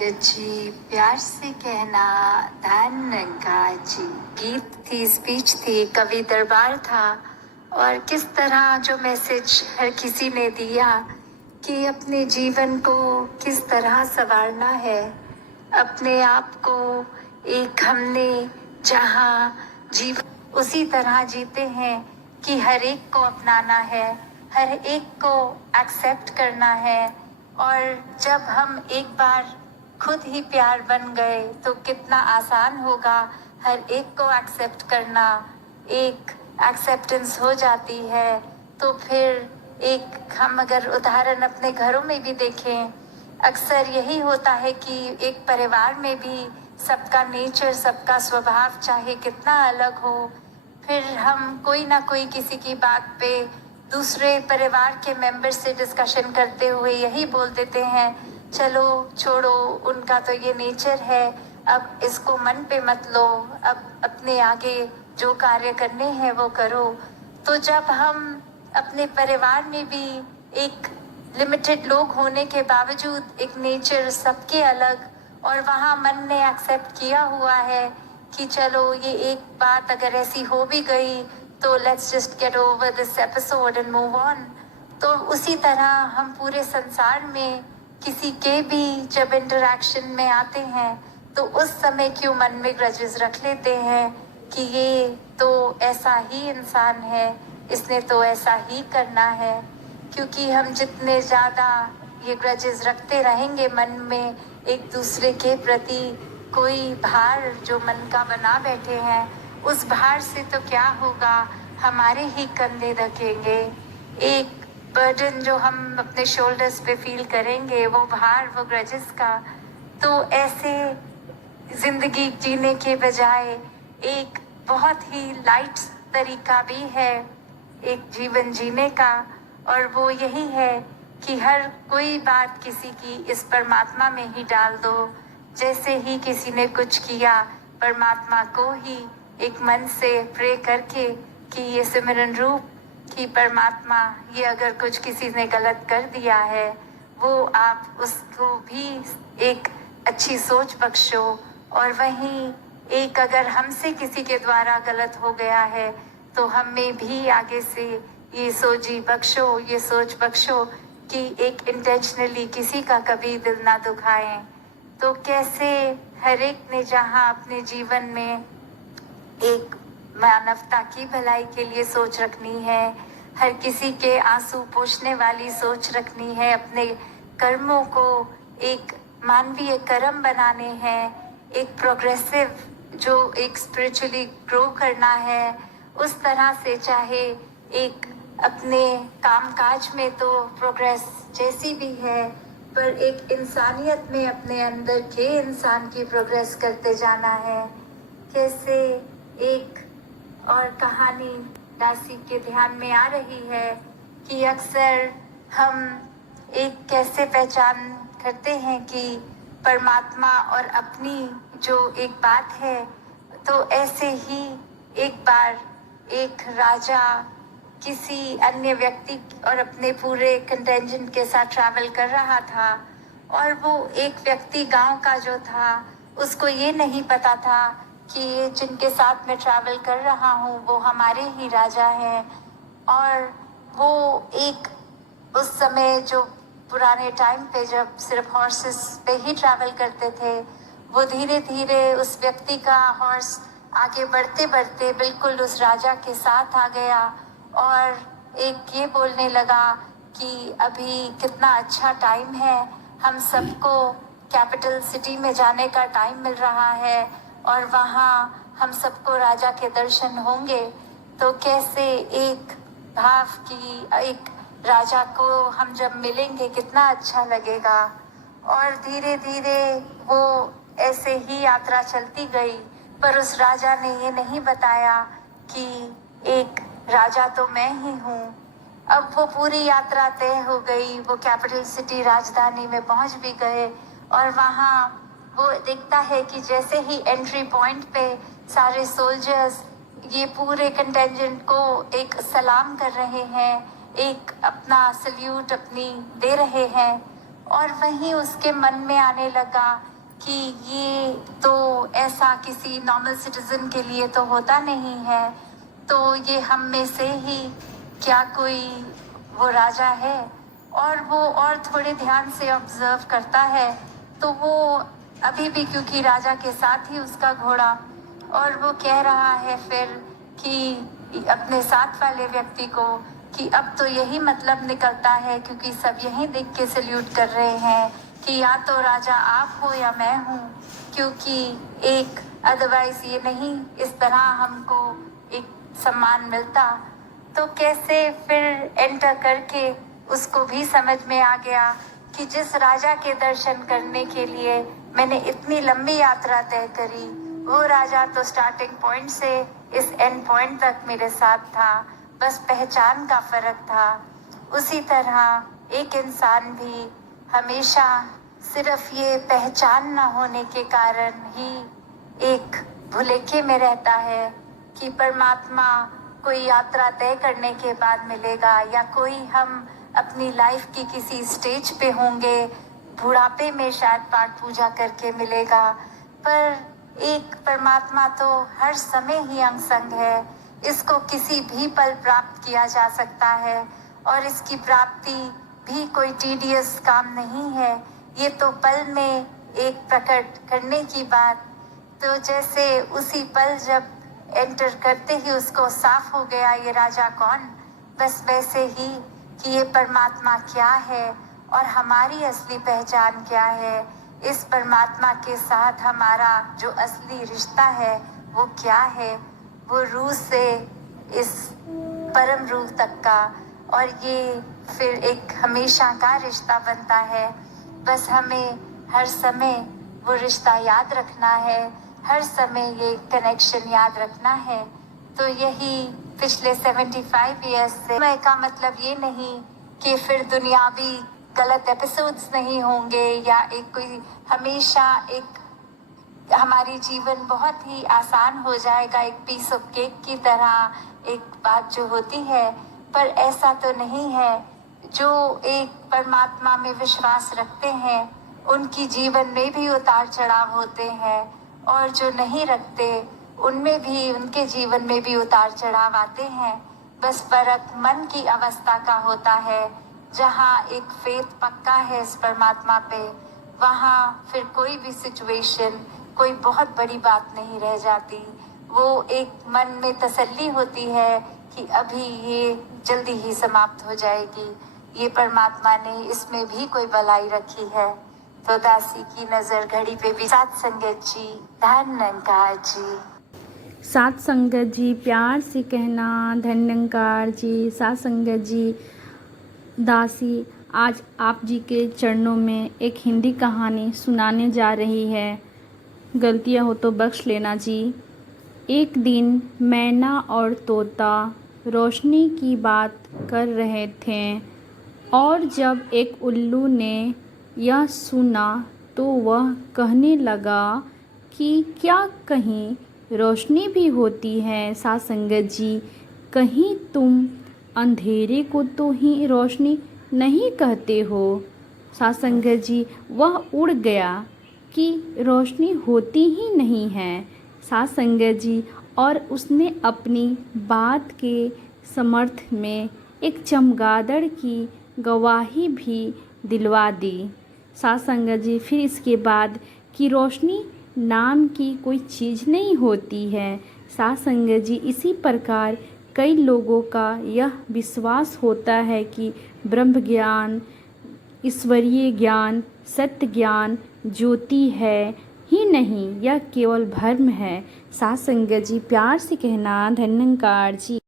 गज्जी प्यार से कहना धन गाजी। गीत थी, स्पीच थी, कवि दरबार था। और किस तरह जो मैसेज हर किसी ने दिया कि अपने जीवन को किस तरह संवारना है, अपने आप को एक हमने जहाँ जीवन उसी तरह जीते हैं कि हर एक को अपनाना है, हर एक को एक्सेप्ट करना है। और जब हम एक बार खुद ही प्यार बन गए तो कितना आसान होगा हर एक को एक्सेप्ट करना। एक एक्सेप्टेंस हो जाती है तो फिर एक हम अगर उदाहरण अपने घरों में भी देखें, अक्सर यही होता है कि एक परिवार में भी सबका नेचर, सबका स्वभाव चाहे कितना अलग हो, फिर हम कोई ना कोई किसी की बात पे दूसरे परिवार के मेंबर से डिस्कशन करते हुए यही बोल देते हैं, चलो छोड़ो, उनका तो ये नेचर है, अब इसको मन पे मत लो, अब अपने आगे जो कार्य करने हैं वो करो। तो जब हम अपने परिवार में भी एक लिमिटेड लोग होने के बावजूद एक नेचर सबके अलग, और वहाँ मन ने एक्सेप्ट किया हुआ है कि चलो ये एक बात अगर ऐसी हो भी गई तो let's just get over this episode and move on. तो उसी तरह हम पूरे संसार में किसी के भी जब इंटरैक्शन में आते हैं तो उस समय क्यों मन में ग्रजेस रख लेते हैं कि ये तो ऐसा ही इंसान है, इसने तो ऐसा ही करना है। क्योंकि हम जितने ज़्यादा ये ग्रजेस रखते रहेंगे मन में एक दूसरे के प्रति, कोई भार जो मन का बना बैठे हैं, उस भार से तो क्या होगा, हमारे ही कंधे धकेंगे। एक बर्डन जो हम अपने शोल्डर्स पे फील करेंगे, वो भार, वो ग्रजेस का। तो ऐसे जिंदगी जीने के बजाय एक बहुत ही लाइट तरीका भी है एक जीवन जीने का, और वो यही है कि हर कोई बात किसी की इस परमात्मा में ही डाल दो। जैसे ही किसी ने कुछ किया, परमात्मा को ही एक मन से प्रे करके कि ये सिमरन रूप कि परमात्मा, ये अगर कुछ किसी ने गलत कर दिया है वो आप उसको भी एक अच्छी सोच बख्शो, और वहीं एक अगर हमसे किसी के द्वारा गलत हो गया है तो हमें भी आगे से ये सोची बख्शो, ये सोच बख्शो कि एक इंटेंशनली किसी का कभी दिल ना दुखाएं। तो कैसे हर एक ने जहाँ अपने जीवन में एक मानवता की भलाई के लिए सोच रखनी है, हर किसी के आंसू पोंछने वाली सोच रखनी है, अपने कर्मों को एक मानवीय कर्म बनाने हैं, एक प्रोग्रेसिव जो एक स्पिरिचुअली ग्रो करना है, उस तरह से चाहे एक अपने कामकाज में तो प्रोग्रेस जैसी भी है, पर एक इंसानियत में अपने अंदर के इंसान की प्रोग्रेस करते जाना है। कैसे एक और कहानी दासी के ध्यान में आ रही है कि अक्सर हम एक कैसे पहचान करते हैं कि परमात्मा और अपनी जो एक बात है, तो ऐसे ही एक बार एक राजा किसी अन्य व्यक्ति और अपने पूरे कंटेंजेंट के साथ ट्रैवल कर रहा था, और वो एक व्यक्ति गांव का जो था उसको ये नहीं पता था कि ये जिनके साथ मैं ट्रैवल कर रहा हूँ वो हमारे ही राजा हैं। और वो एक उस समय जो पुराने टाइम पे जब सिर्फ हॉर्सेस पे ही ट्रैवल करते थे, वो धीरे धीरे उस व्यक्ति का हॉर्स आगे बढ़ते बढ़ते बिल्कुल उस राजा के साथ आ गया, और एक ये बोलने लगा कि अभी कितना अच्छा टाइम है, हम सबको कैपिटल सिटी में जाने का टाइम मिल रहा है और वहाँ हम सबको राजा के दर्शन होंगे। तो कैसे एक भाव की एक राजा को हम जब मिलेंगे कितना अच्छा लगेगा। और धीरे धीरे वो ऐसे ही यात्रा चलती गई, पर उस राजा ने ये नहीं बताया कि एक राजा तो मैं ही हूँ। अब वो पूरी यात्रा तय हो गई, वो कैपिटल सिटी राजधानी में पहुँच भी गए, और वहाँ वो देखता है कि जैसे ही एंट्री पॉइंट पे सारे सोल्जर्स ये पूरे कंटेंजेंट को एक सलाम कर रहे हैं, एक अपना सल्यूट अपनी दे रहे हैं, और वहीं उसके मन में आने लगा कि ये तो ऐसा किसी नॉर्मल सिटीजन के लिए तो होता नहीं है, तो ये हम में से ही क्या कोई वो राजा है। और वो और थोड़े ध्यान से ऑब्जर्व करता है तो वो अभी भी, क्योंकि राजा के साथ ही उसका घोड़ा, और वो कह रहा है फिर कि अपने साथ वाले व्यक्ति को कि अब तो यही मतलब निकलता है, क्योंकि सब यही देख के सल्यूट कर रहे हैं कि या तो राजा आप हो या मैं हूँ, क्योंकि एक अदरवाइज ये नहीं इस तरह हमको एक सम्मान मिलता। तो कैसे फिर एंटर करके उसको भी समझ में आ गया कि जिस राजा के दर्शन करने के लिए मैंने इतनी लंबी यात्रा तय करी, वो राजा तो स्टार्टिंग पॉइंट से इस एंड पॉइंट तक मेरे साथ था, बस पहचान का फर्क था। उसी तरह एक इंसान भी हमेशा सिर्फ ये पहचान न होने के कारण ही एक भुलेखे में रहता है कि परमात्मा कोई यात्रा तय करने के बाद मिलेगा, या कोई हम अपनी लाइफ की किसी स्टेज पे होंगे, बुढ़ापे में शायद पाठ पूजा करके मिलेगा। पर एक परमात्मा तो हर समय ही अंग संग है, इसको किसी भी पल प्राप्त किया जा सकता है, और इसकी प्राप्ति भी कोई टीडियस काम नहीं है। ये तो पल में एक प्रकट करने की बात। तो जैसे उसी पल जब एंटर करते ही उसको साफ हो गया ये राजा कौन, बस वैसे ही कि ये परमात्मा क्या है और हमारी असली पहचान क्या है, इस परमात्मा के साथ हमारा जो असली रिश्ता है वो क्या है, वो रूह से इस परम रूह तक का, और ये फिर एक हमेशा का रिश्ता बनता है। बस हमें हर समय वो रिश्ता याद रखना है, हर समय ये कनेक्शन याद रखना है। तो यही पिछले 75 ईयर्स से समय का मतलब ये नहीं कि फिर दुनियावी गलत एपिसोड्स नहीं होंगे, या एक कोई हमेशा एक हमारी जीवन बहुत ही आसान हो जाएगा एक पीस ऑफ केक की तरह एक बात जो होती है, पर ऐसा तो नहीं है। जो एक परमात्मा में विश्वास रखते हैं उनकी जीवन में भी उतार चढ़ाव होते हैं, और जो नहीं रखते उनमें भी, उनके जीवन में भी उतार चढ़ाव आते हैं। बस फर्क मन की अवस्था का होता है। जहाँ एक फेथ पक्का है इस परमात्मा पे, वहाँ फिर कोई भी सिचुएशन कोई बहुत बड़ी बात नहीं रह जाती। वो एक मन में तसल्ली होती है कि अभी ये जल्दी ही समाप्त हो जाएगी, ये परमात्मा ने इसमें भी कोई भलाई रखी है। तो दासी की नजर घड़ी पे भी साथ संगत जी, धन्यकार जी। साथ संगत जी, प्यार से कहना धन्यकार जी। साथ संगत जी, दासी आज आप जी के चरणों में एक हिंदी कहानी सुनाने जा रही है। गलतियाँ हो तो बख्श लेना जी। एक दिन मैना और तोता रोशनी की बात कर रहे थे, और जब एक उल्लू ने यह सुना तो वह कहने लगा कि क्या कहीं रोशनी भी होती है साथ संगत जी? कहीं तुम अंधेरे को तो ही रोशनी नहीं कहते हो साथ संगत जी? वह उड़ गया कि रोशनी होती ही नहीं है साथ संगत जी, और उसने अपनी बात के समर्थ में एक चमगादड़ की गवाही भी दिलवा दी साथ संगत जी। फिर इसके बाद कि रोशनी नाम की कोई चीज़ नहीं होती है साथ संगत जी। इसी प्रकार कई लोगों का यह विश्वास होता है कि ब्रह्म ज्ञान, ईश्वरीय ज्ञान, सत्य ज्ञान ज्योति है ही नहीं, यह केवल भ्रम है साथ संगत जी। प्यार से कहना धन्यकार जी।